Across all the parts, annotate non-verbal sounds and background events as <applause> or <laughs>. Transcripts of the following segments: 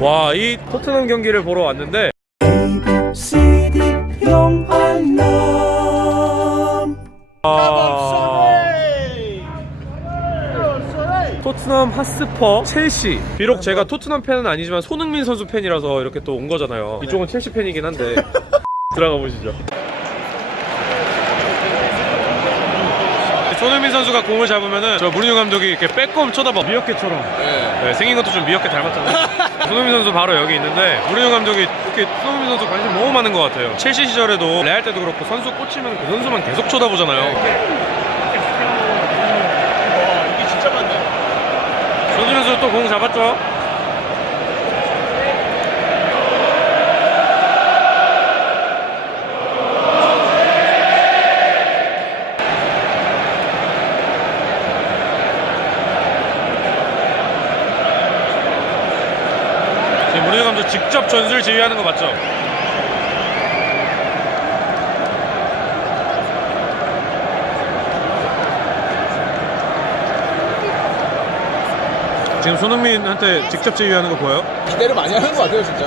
와, 이 토트넘 경기를 보러 왔는데. 아, 토트넘 핫스퍼 첼시. 비록 제가 토트넘 팬은 아니지만 손흥민 선수 팬이라서 이렇게 또 온 거잖아요. 이쪽은 첼시 팬이긴 한데. <laughs> 들어가 보시죠 손흥민 선수가 공을 잡으면은 저 무리뉴 감독이 이렇게 빼꼼 쳐다봐. 미어캣처럼. 네, 생긴 것도 좀 미어캣 닮았잖아요. <laughs> 손흥민 선수 바로 여기 있는데 무리뉴 감독이 이렇게 손흥민 선수 관심 너무 많은 것 같아요. 첼시 시절에도 레알 때도 그렇고 선수 꽂히면 그 선수만 계속 쳐다보잖아요. 손흥민 선수 또 공 잡았죠 직접 전술 지휘하는 거 맞죠? 지금 손흥민한테 직접 지휘하는 거 보여요? 기대를 많이 하는 것 같아요 진짜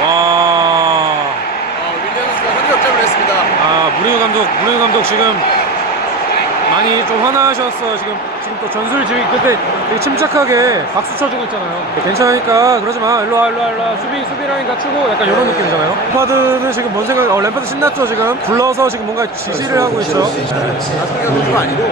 와, 아, 윌리엄스가 현대 역전을 했습니다 아 무리뉴 감독, 무리뉴 감독 지금 많이 좀 화나셨어요. 지금 지금 또 전술 지휘 그때 되게 침착하게 박수 쳐주고 있잖아요. 괜찮으니까 그러지 마. 일로 와, 일로 와, 일로 와. 수비 수비 라인 갖추고 약간 이런 느낌이잖아요. 램파드는 지금 뭔 생각? 어, 램파드 신났죠 지금. 불러서 지금 뭔가 지시를 하고 있죠. 나성경 선수가 아니고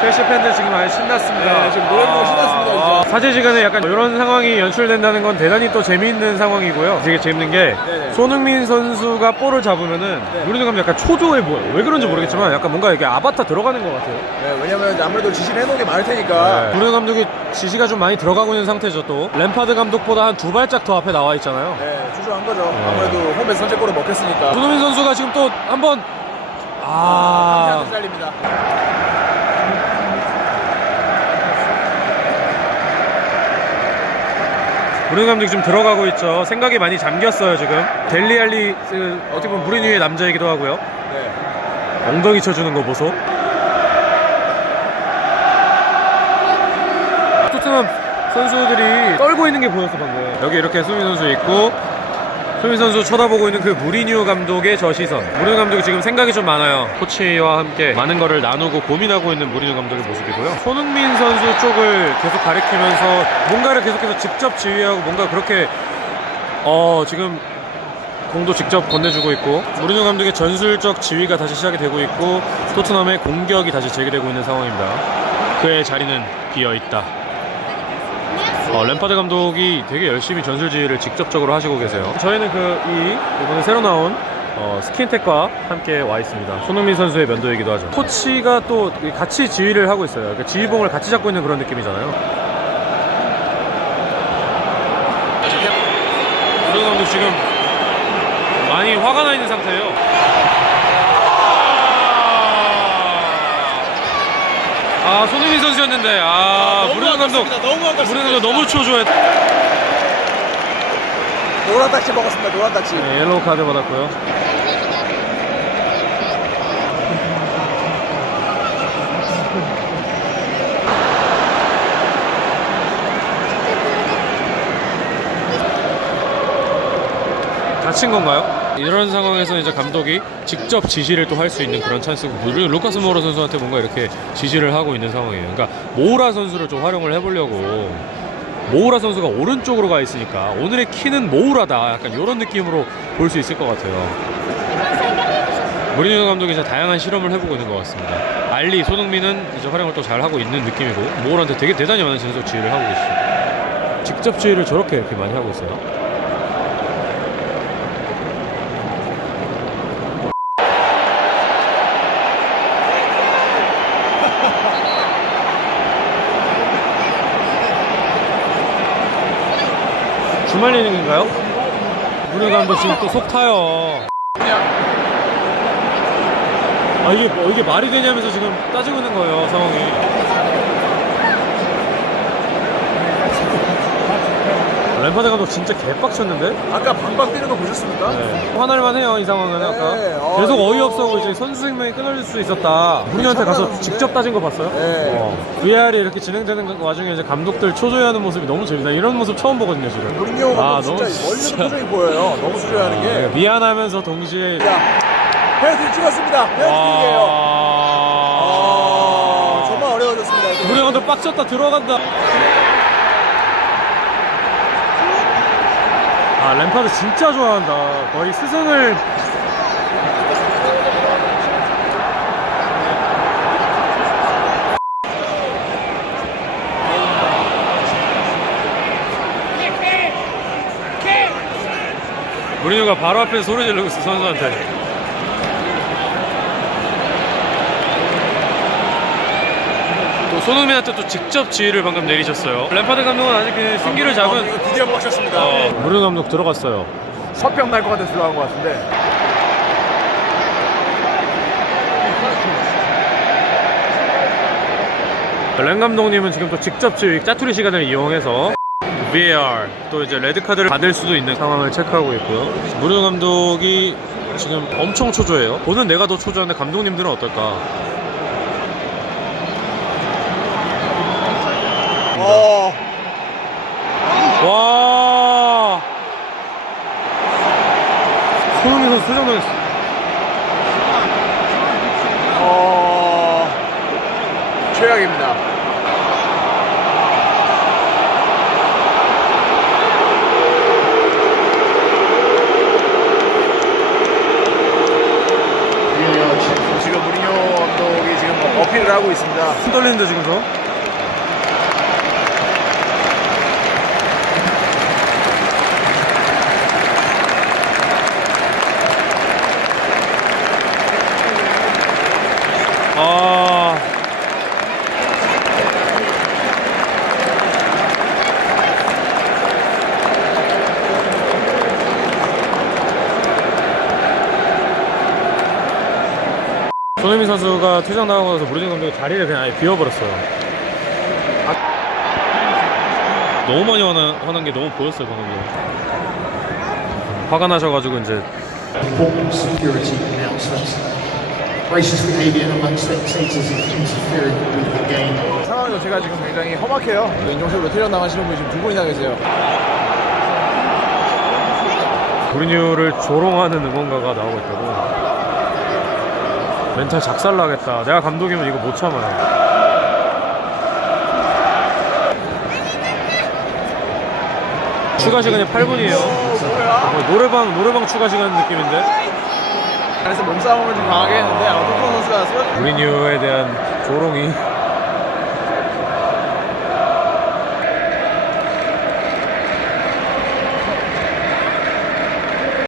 첼시 팬들 지금 많이 신났습니다. 네, 지금 노래 부르고 신났습니다, 이제. 사제지간에 약간 이런 상황이 연출된다는 건 대단히 또 재미있는 상황이고요. 되게 재밌는 게 네네. 손흥민 선수가 볼을 잡으면은 네. 무리뉴 감독 약간 초조해 보여 요. 왜 그런지 모르겠지만 약간 뭔가 이게 아바타 들어가는 것 같아요. 네, 왜냐면 아무래도 지시를 해놓은 게 많을 테니까 무리뉴 감독이 지시가 좀 많이 들어가고 있는 상태죠 또. 램파드 감독보다 한 두 발짝 더 앞에 나와 있잖아요. 네, 주저한 거죠 아무래도 홈에서 선제골을 먹혔으니까 손흥민 선수가 지금 또 한번 아 아... 잘립니다 무리뉴 감독이 좀 들어가고 있죠. 생각이 많이 잠겼어요 지금. 델리 알리 그, 어떻게 보면 무리뉴의 남자이기도 하고요. 네. 엉덩이 쳐주는 거 보소. 토트넘 선수들이 떨고 있는 게 보였어 방금. 여기 이렇게 수민 선수 있고 수민 선수 쳐다보고 있는 그 무리뉴 감독의 저 시선. 무리뉴 감독이 지금 생각이 좀 많아요. 코치와 함께 많은 거를 나누고 고민하고 있는 무리뉴 감독의 모습이고요. 손흥민 선수 쪽을 계속 가리키면서 뭔가를 계속해서 직접 지휘하고 뭔가 그렇게 어 지금 공도 직접 건네주고 있고 무리뉴 감독의 전술적 지휘가 다시 시작이 되고 있고 토트넘의 공격이 다시 재개되고 있는 상황입니다. 그의 자리는 비어 있다. 어, 램파드 감독이 되게 열심히 전술 지휘를 직접적으로 하시고 계세요. 저희는 그 이 이번에 새로 나온 어, 스킨텍과 함께 와 있습니다. 손흥민 선수의 면도이기도 하죠. 코치가 또 같이 지휘를 하고 있어요. 그러니까 지휘봉을 같이 잡고 있는 그런 느낌이잖아요. 무리뉴 감독 지금 많이 화가 나 있는 상태예요. 아 손흥민 선수였는데 아 무리뉴 감독 너무 무리뉴 감독 너무 초조해. 노란 딱지 먹었습니다 노란 딱지 네, 옐로우 카드 받았고요. 다친 건가요? 이런 상황에서 이제 감독이 직접 지시를 또 할 수 있는 그런 찬스고 루카스 모우라 선수한테 뭔가 이렇게 지시를 하고 있는 상황이에요. 그러니까 모우라 선수를 좀 활용을 해보려고 모우라 선수가 오른쪽으로 가 있으니까 오늘의 키는 모우라다 약간 이런 느낌으로 볼 수 있을 것 같아요. 무리뉴 감독이 이제 다양한 실험을 해보고 있는 것 같습니다. 알리, 손흥민은 이제 활용을 또 잘 하고 있는 느낌이고 모우라한테 되게 대단히 많은 전속 지휘를 하고 계시죠. 직접 지휘를 저렇게 이렇게 많이 하고 있어요. 주말리는 건가요? 무료 감독 지금 또 속 타요. 아 이게 뭐- 이게 말이 되냐면서 지금 따지고 있는 거예요 상황이. 램파드 감독 진짜 개빡쳤는데? 아까 방방 뛰는 거 보셨습니까? 네. 화날만 해요 이 상황은 아까 네, 어, 계속 이거- 어이없어 이제 선수 생명이 끊어질 수 있었다 우리한테 가서 참나는데? 직접 따진 거 봤어요? 네. 어. VR이 이렇게 진행되는 와중에 이제 감독들 초조해하는 모습이 너무 재밌다 이런 모습 처음 보거든요 지금 아, 감독 진짜 너무 멀리서 진짜- 표정이 보여요. 너무 수려하는 게. 미안하면서 동시에 자, 페널티 찍었습니다. 페널티예요. 아, 와 정말 어려워졌습니다. 이거. 우리 감독 빡쳤다 들어간다 아 램파드 진짜 좋아한다. 거의 스승을. 무리뉴가 바로 앞에서 소리 지르고 있어 선수한테 손흥민한테 또 직접 지휘를 방금 내리셨어요 램파드 감독은 아직 그 승기를 아, 잡은 이거 드디어 빡쳤습니다. 어, 무리뉴 감독 들어갔어요 서평 날것 같아서 들어간 것 같은데. 렌 감독님은 지금 또 직접 지휘 짜투리 시간을 이용해서 VAR 또 이제 레드 카드를 받을 수도 있는 상황을 체크하고 있고요. 무료 감독이 지금 엄청 초조해요. 보는 내가 더 초조한데 감독님들은 어떨까? 어, 와 손흥민 선수 수정당했어. 어, 최악입니다. 지금 무리뉴 감독이 지금 어필을 하고 있습니다. 손 떨리는데 지금 저? 아. 손흥민 선수가 퇴장당하고 나서 무리뉴 감독이 자리를 그냥 아예 비워버렸어요. 아, 너무 많이 화난, 화난 게 너무 보였어요, 방금. 화가 나셔가지고 이제 important security announcements. Racist behaviour amongst spectators is interfering with the game. 상황 자체가 지금 굉장히 험악해요. 왼종석으로 퇴장 당하시는 분이 지금 두 분이나 계세요. 무리뉴를 조롱하는 응원가가 나오고 있다고. 멘탈 작살나겠다. 내가 감독이면 이거 못 참아요. 추가 시간이 8분이에요. 뭐야? 노래방 노래방 추가 시간 느낌인데. 그래서 몸싸움을 좀 강하게 했는데 토트넘 선수가 쓰러진 무리뉴에 대한 조롱이